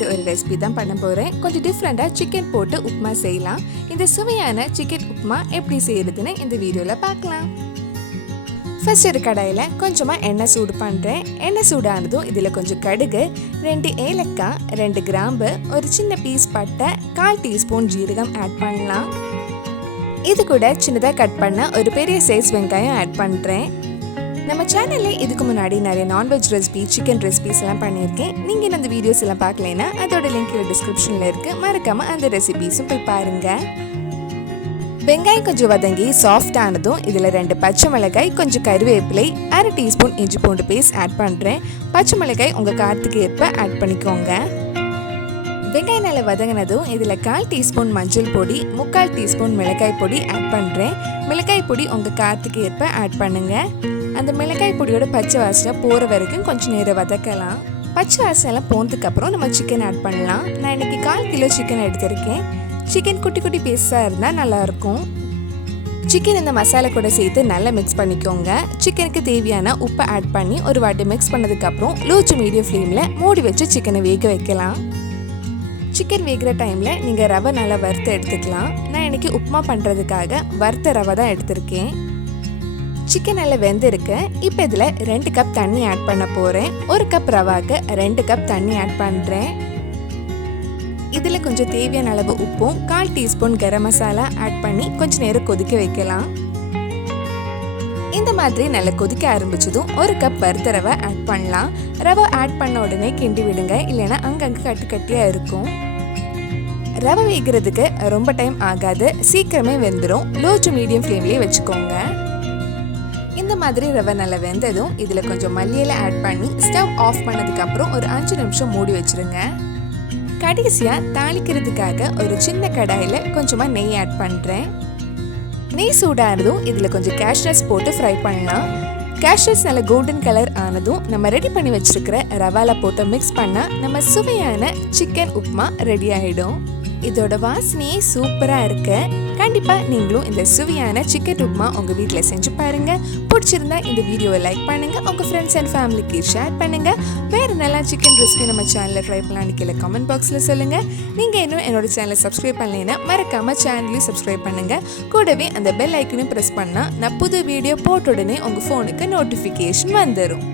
மாதிரி ஒரு ரெசிபி தான் பண்ண போகிறேன். கொஞ்சம் டிஃப்ரெண்ட்டாக சிக்கன் போட்டு உப்புமா செய்யலாம். இந்த சுவையான சிக்கன் உப்புமா எப்படி செய்யறதுன்னு இந்த வீடியோவில் பார்க்கலாம். ஃபர்ஸ்ட் ஒரு கடாயில் கொஞ்சமாக எண்ணெய் சூடு பண்ணுறேன். எண்ணெய் சூடானதும் இதில் கொஞ்சம் கடுகு, 2 ஏலக்காய், 2 கிராம்பு, ஒரு சின்ன பீஸ் பட்டை, 1/4 டீஸ்பூன் ஜீரகம் ஆட் பண்ணலாம். இது கூட சின்னதாக கட் பண்ண ஒரு பெரிய சைஸ் வெங்காயம் ஆட் பண்ணுறேன். நம்ம சேனலில் இதுக்கு முன்னாடி நிறைய நான்வெஜ் ரெசிபி, சிக்கன் ரெசிபிஸ் எல்லாம் பண்ணியிருக்கேன். நீங்கள் அந்த வீடியோஸ் எல்லாம் பார்க்கலைன்னா அதோட லிங்க் டிஸ்கிரிப்ஷனில் இருக்குது. மறக்காமல் அந்த ரெசிபிஸும் போய் பாருங்கள். வெங்காயம் கொஞ்சம் வதங்கி சாஃப்ட் ஆனதும் இதில் 2 பச்சை மிளகாய், கொஞ்சம் கருவேப்பிலை, 1/2 டீஸ்பூன் இஞ்சி பூண்டு பேஸ்ட் ஆட் பண்ணுறேன். பச்சை மிளகாய் உங்கள் காரத்துக்கு ஏற்ப ஆட் பண்ணிக்கோங்க. வெங்காயம் நல்லா வதங்கினதும் இதில் 1/4 டீஸ்பூன் மஞ்சள் பொடி, 3/4 டீஸ்பூன் மிளகாய் பொடி ஆட் பண்ணுறேன். மிளகாய் பொடி உங்கள் காரத்துக்கு ஏற்ப ஆட் பண்ணுங்கள். அந்த மிளகாய் பொடியோட பச்சை வாசனை போகிற வரைக்கும் கொஞ்சம் நேரம் வதக்கலாம். பச்சை வாசனைலாம் போனதுக்கப்புறம் நம்ம சிக்கன் ஆட் பண்ணலாம். நான் இன்றைக்கி 1/4 கிலோ சிக்கன் எடுத்திருக்கேன். சிக்கன் குட்டி குட்டி பீஸாக இருந்தால் நல்லாயிருக்கும். சிக்கன் இந்த மசாலா கூட சேர்த்து நல்லா மிக்ஸ் பண்ணிக்கோங்க. சிக்கனுக்கு தேவையான உப்பை ஆட் பண்ணி ஒரு வாட்டி மிக்ஸ் பண்ணதுக்கப்புறம் லோ டு மீடியம் ஃப்ளேமில் மூடி வச்சு சிக்கனை வேக வைக்கலாம். சிக்கன் வேகிற டைமில் நீங்கள் ரவை நல்லா வறுத்து எடுத்துக்கலாம். நான் இன்றைக்கி உப்புமா பண்ணுறதுக்காக வறுத்த ரவை தான் எடுத்திருக்கேன். சிக்கன் நல்லா வெந்திருக்கு. இப்போ இதில் 2 கப் தண்ணி ஆட் பண்ண போகிறேன். 1 கப் ரவாக்கு 2 கப் தண்ணி ஆட் பண்ணுறேன். இதில் கொஞ்சம் தேவையான அளவு உப்பும் 1/4 டீஸ்பூன் கரம் மசாலா ஆட் பண்ணி கொஞ்சம் நேரம் கொதிக்க வைக்கலாம். இந்த மாதிரி நல்லா கொதிக்க ஆரம்பிச்சதும் 1 கப் வறுத்த ரவை ஆட் பண்ணலாம். ரவை ஆட் பண்ண உடனே கிண்டி விடுங்க, இல்லைன்னா அங்கங்கே கட்டி கட்டியாக இருக்கும். ரவை வேகிறதுக்கு ரொம்ப டைம் ஆகாது, சீக்கிரமே வெந்துடும். லோ டு மீடியம் ஃப்ளேம்லேயே வச்சுக்கோங்க. இந்த மாதிரி ரவை நல்லா வெந்ததும் இதில் கொஞ்சம் மல்லியில ஆட் பண்ணி ஸ்டவ் ஆஃப் பண்ணதுக்கப்புறம் ஒரு 5 நிமிஷம் மூடி வச்சுருங்க. கடைசியாக தாளிக்கிறதுக்காக ஒரு சின்ன கடாயில் கொஞ்சமாக நெய் ஆட் பண்ணுறேன். நெய் சூடானதும் இதில் கொஞ்சம் கேஷ்யூஸ் போட்டு ஃப்ரை பண்ணலாம். கேஷ்யூஸ் நல்ல கோல்டன் கலர் ஆனதும் நம்ம ரெடி பண்ணி வச்சுருக்கிற ரவால போட்டு மிக்ஸ் பண்ணால் நம்ம சுவையான சிக்கன் உப்புமா ரெடி ஆகிடும். இதோட வாசனையே சூப்பராக இருக்கு. கண்டிப்பாக நீங்களும் இந்த சுவையான சிக்கன் உப்புமா உங்கள் வீட்டில் செஞ்சு பாருங்கள். பிடிச்சிருந்தா இந்த வீடியோவை லைக் பண்ணுங்கள், உங்கள் ஃப்ரெண்ட்ஸ் அண்ட் ஃபேமிலிக்கு ஷேர் பண்ணுங்கள். வேறு நல்லா சிக்கன் ரெசிபி நம்ம சேனலில் ட்ரை பண்ணலான்னு கீழே கமெண்ட் பாக்ஸில் சொல்லுங்கள். நீங்கள் இன்னும் என்னோட சேனலை சப்ஸ்கிரைப் பண்ணலைன்னா மறக்காமல் சேனலையும் சப்ஸ்கிரைப் பண்ணுங்கள். கூடவே அந்த பெல் ஐக்கனையும் ப்ரெஸ் பண்ணால் நான் புது வீடியோ போட்ட உடனே உங்கள் ஃபோனுக்கு நோட்டிஃபிகேஷன் வந்துடும்.